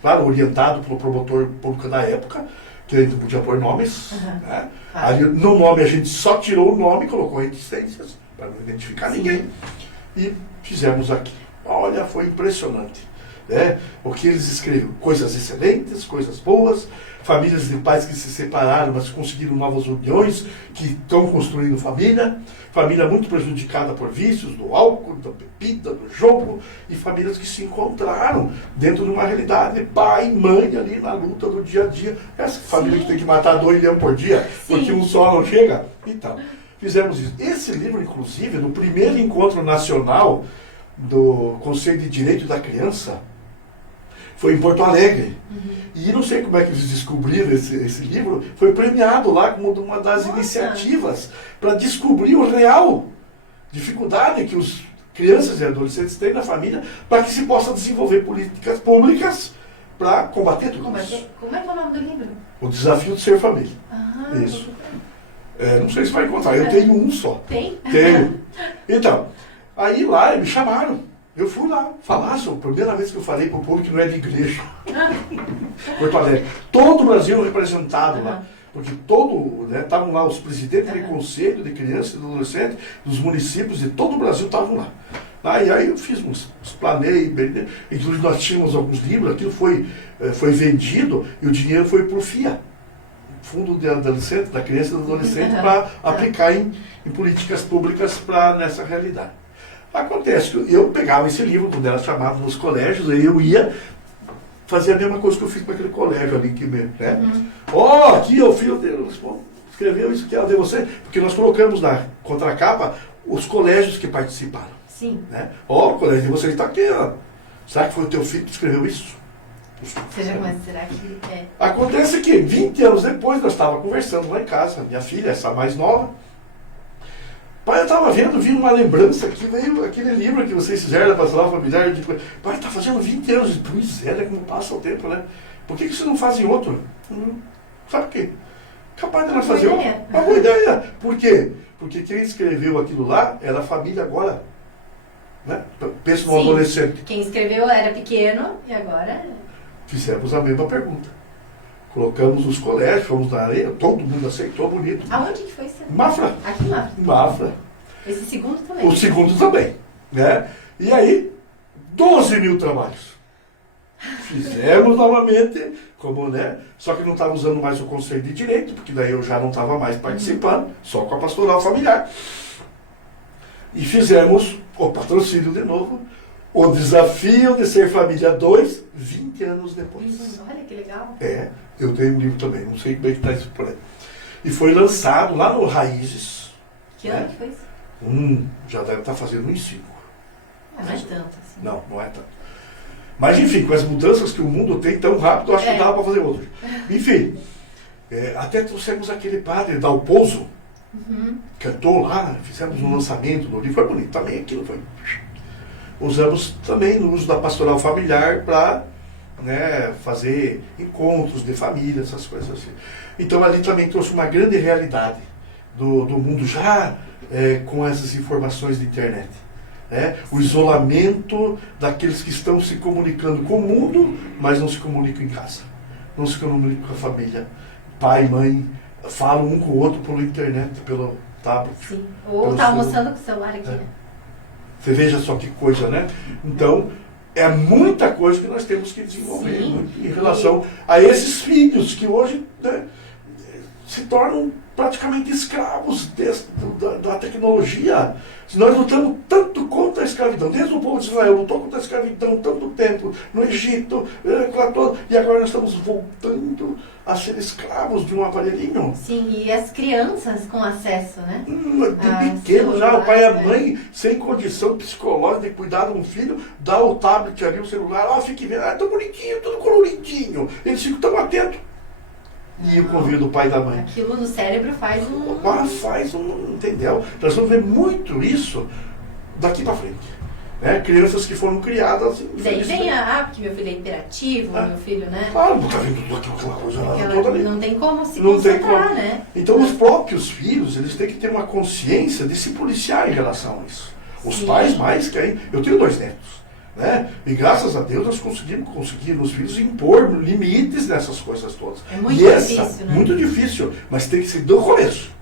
Claro, orientado pelo promotor público da época, que a gente podia pôr nomes. Né? Ali, no nome a gente só tirou o nome e colocou reticências, para não identificar ninguém. E fizemos aqui. Olha, foi impressionante. Né? O que eles escreveram, coisas excelentes, coisas boas, famílias de pais que se separaram, mas conseguiram novas uniões, que estão construindo família muito prejudicada por vícios, do álcool, da bebida, do jogo, e famílias que se encontraram dentro de uma realidade, pai e mãe ali na luta do dia a dia. Essa família que tem que matar 2 leões por dia, porque um só não chega. Então, fizemos isso. Esse livro, inclusive, no primeiro encontro nacional do Conselho de Direito da Criança, foi em Porto Alegre. E não sei como é que eles descobriram esse livro, foi premiado lá como uma das iniciativas para descobrir o real dificuldade que os crianças e adolescentes têm na família, para que se possa desenvolver políticas públicas para combater tudo isso. Como é que é o nome do livro? O Desafio de Ser Família. Isso. Não sei se vai encontrar, eu tenho um só. Tem? Tenho. Então, Aí lá me chamaram. Eu fui lá falar, a primeira vez que eu falei para o povo que não é de igreja. Porto Alegre. Todo o Brasil representado lá. Porque estavam lá os presidentes de conselho de crianças e de adolescentes, dos municípios de todo o Brasil estavam lá. Aí eu fiz uns planeios, inclusive nós tínhamos alguns livros, aquilo foi vendido e o dinheiro foi para o FIA, Fundo de Adolescente, da Criança e do Adolescente, para aplicar em políticas públicas nessa realidade. Acontece que eu pegava esse livro, quando era chamado nos colégios, aí eu ia fazer a mesma coisa que eu fiz para aquele colégio ali, né? Aqui o filho dele escreveu isso que é de você, porque nós colocamos na contracapa os colégios que participaram. Sim. Né? O colégio de vocês está aqui, ó. Será que foi o teu filho que escreveu isso? Será que é? Acontece que 20 anos depois nós estávamos conversando lá em casa, minha filha, essa mais nova. Pai, eu estava vi uma lembrança aqui, veio aquele livro que vocês fizeram da pastoral familiar. Pai, está fazendo 20 anos. Pois é, como passa o tempo, né? Por que vocês não fazem outro? Sabe o quê? Capaz de nós fazer outro. Uma boa ideia. Por quê? Porque quem escreveu aquilo lá era a família agora. Né? Pensa no adolescente. Quem escreveu era pequeno e agora... Fizemos a mesma pergunta. Colocamos os colégios, fomos na areia, todo mundo aceitou, bonito. Aonde que foi isso? Mafra. Aqui em Mafra. Mafra. Esse segundo também. O segundo também. Né? E aí, 12 mil trabalhos. Fizemos novamente, só que não estava usando mais o Conselho de Direito, porque daí eu já não estava mais participando, só com a pastoral familiar. E fizemos o patrocínio de novo, o desafio de ser família 2, 20 anos depois. Olha que legal. Eu tenho um livro também, não sei como é que está isso por aí. E foi lançado lá no Raízes. Que ano que foi isso? Já deve estar fazendo uns 5. Não é tanto assim. Não é tanto. Mas enfim, com as mudanças que o mundo tem tão rápido, eu acho que dava para fazer outro. Enfim, até trouxemos aquele padre, Dalpozo, cantou lá, fizemos um lançamento do livro, foi bonito também, aquilo foi. Usamos também no uso da pastoral familiar para fazer encontros de família, essas coisas assim. Então ali também trouxe uma grande realidade do mundo já com essas informações de internet. O isolamento daqueles que estão se comunicando com o mundo, mas não se comunicam em casa. Não se comunicam com a família. Pai, mãe, falam um com o outro pela internet, pelo tablet. Sim. Ou está almoçando com o celular aqui, né? Você veja só que coisa, né? Então, é muita coisa que nós temos que desenvolver em relação a esses filhos que hoje se tornam praticamente escravos da tecnologia. Nós lutamos tanto contra a escravidão, desde o povo de Israel lutou contra a escravidão tanto tempo, no Egito, e agora nós estamos voltando a ser escravos de um aparelhinho. Sim, e as crianças com acesso, né? De pequeno já, o pai e a mãe, sem condição psicológica de cuidar de um filho, dá o tablet ali, o celular, fique vendo, tão bonitinho, tudo coloridinho, eles ficam tão atentos. E eu convido o pai e da mãe. Aquilo no cérebro faz entendeu? Nós vamos ver muito isso daqui para frente. Crianças que foram criadas... Daí vem porque meu filho é hiperativo, meu filho, né? Claro, não está vendo tudo aquela coisa toda ali. Não tem como se concentrar, né? Então os próprios filhos, eles têm que ter uma consciência de se policiar em relação a isso. Os pais mais querem... Eu tenho 2 netos. E graças a Deus nós conseguimos nos filhos impor limites nessas coisas todas. É muito difícil, né? Muito difícil, mas tem que ser do começo.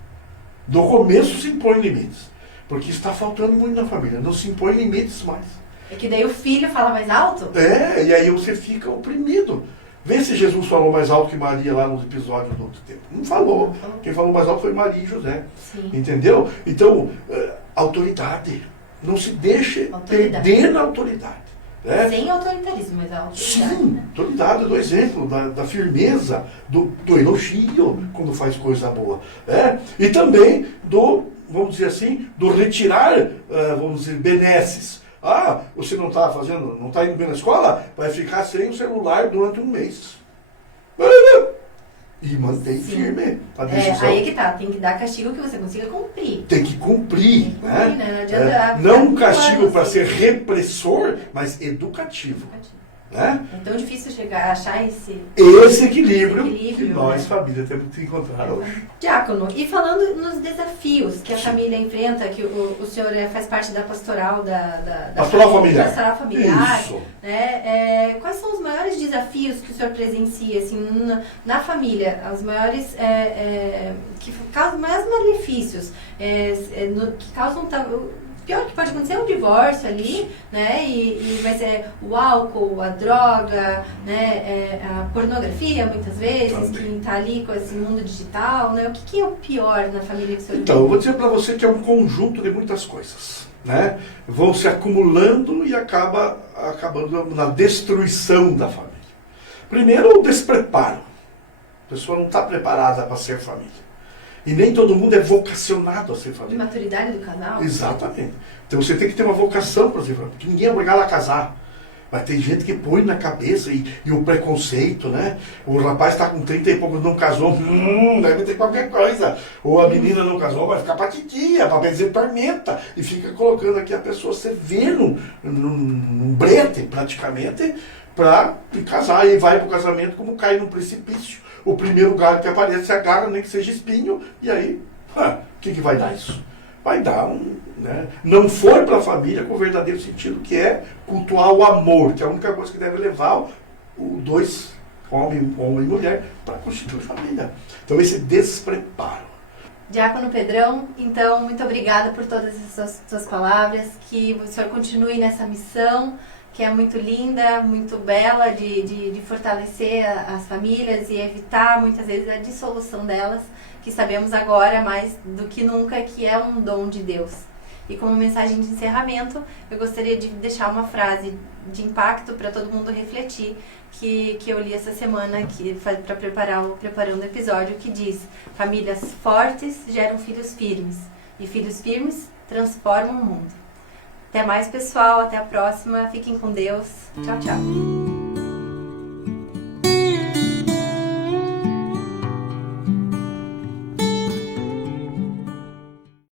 Do começo se impõe limites. Porque está faltando muito na família, não se impõe limites mais. É que daí o filho fala mais alto? E aí você fica oprimido. Vê se Jesus falou mais alto que Maria lá nos episódios do outro tempo. Não falou. Quem falou mais alto foi Maria e José. Sim. Entendeu? Então, autoridade. Não se deixe perder na autoridade. Sem autoritarismo, mas a autoridade. Sim, autoridade do exemplo, da firmeza, do elogio quando faz coisa boa. E também vamos dizer assim, do retirar, vamos dizer, benesses. Você não está indo bem na escola? Vai ficar sem o celular durante um mês. E mantém firme a decisão. Aí é que tá, tem que dar castigo que você consiga cumprir. Tem que cumprir. Não adianta não um castigo para ser repressor, mas educativo. Né? É tão difícil chegar a achar esse Equilíbrio que nós, né? família, temos que encontrar hoje. Diácono, e falando nos desafios que a família enfrenta, que o senhor faz parte da pastoral Pastoral familiar. Pastoral familiar. Isso. Né? Quais são os maiores desafios que o senhor presencia assim, na família? Os maiores que causam mais malefícios, que causam... O pior que pode acontecer é um divórcio ali, né? Mas o álcool, a droga, né? A pornografia, muitas vezes, que está ali com esse mundo digital, né? O que é o pior na família que o senhor Então, eu vou dizer para você que é um conjunto de muitas coisas, né? Vão se acumulando e acabando na destruição da família. Primeiro, o despreparo. A pessoa não está preparada para ser família. E nem todo mundo é vocacionado a ser família. Maturidade do casal? Exatamente. Então você tem que ter uma vocação para ser família, porque ninguém é obrigado a casar. Mas tem gente que põe na cabeça e o preconceito, né? O rapaz está com 30 e poucos, não casou, deve ter qualquer coisa. Ou a menina não casou, vai ficar para titia, para benzer tormenta. E fica colocando aqui a pessoa se vê num brete, praticamente, para casar. E vai para o casamento como cair num precipício. O primeiro galho que aparece se agarra, nem que seja espinho, e aí, o que vai dar isso? Vai dar né? Não foi para a família com o verdadeiro sentido, que é cultuar o amor, que é a única coisa que deve levar dois, homem e mulher, para constituir família. Então esse despreparo. Diácono Pedrão, então, muito obrigada por todas as suas palavras, que o senhor continue nessa missão, que é muito linda, muito bela, de fortalecer as famílias e evitar muitas vezes a dissolução delas, que sabemos agora mais do que nunca que é um dom de Deus. E como mensagem de encerramento, eu gostaria de deixar uma frase de impacto para todo mundo refletir, que eu li essa semana para preparando o episódio, que diz: famílias fortes geram filhos firmes, e filhos firmes transformam o mundo. Até mais, pessoal. Até a próxima. Fiquem com Deus. Tchau, tchau.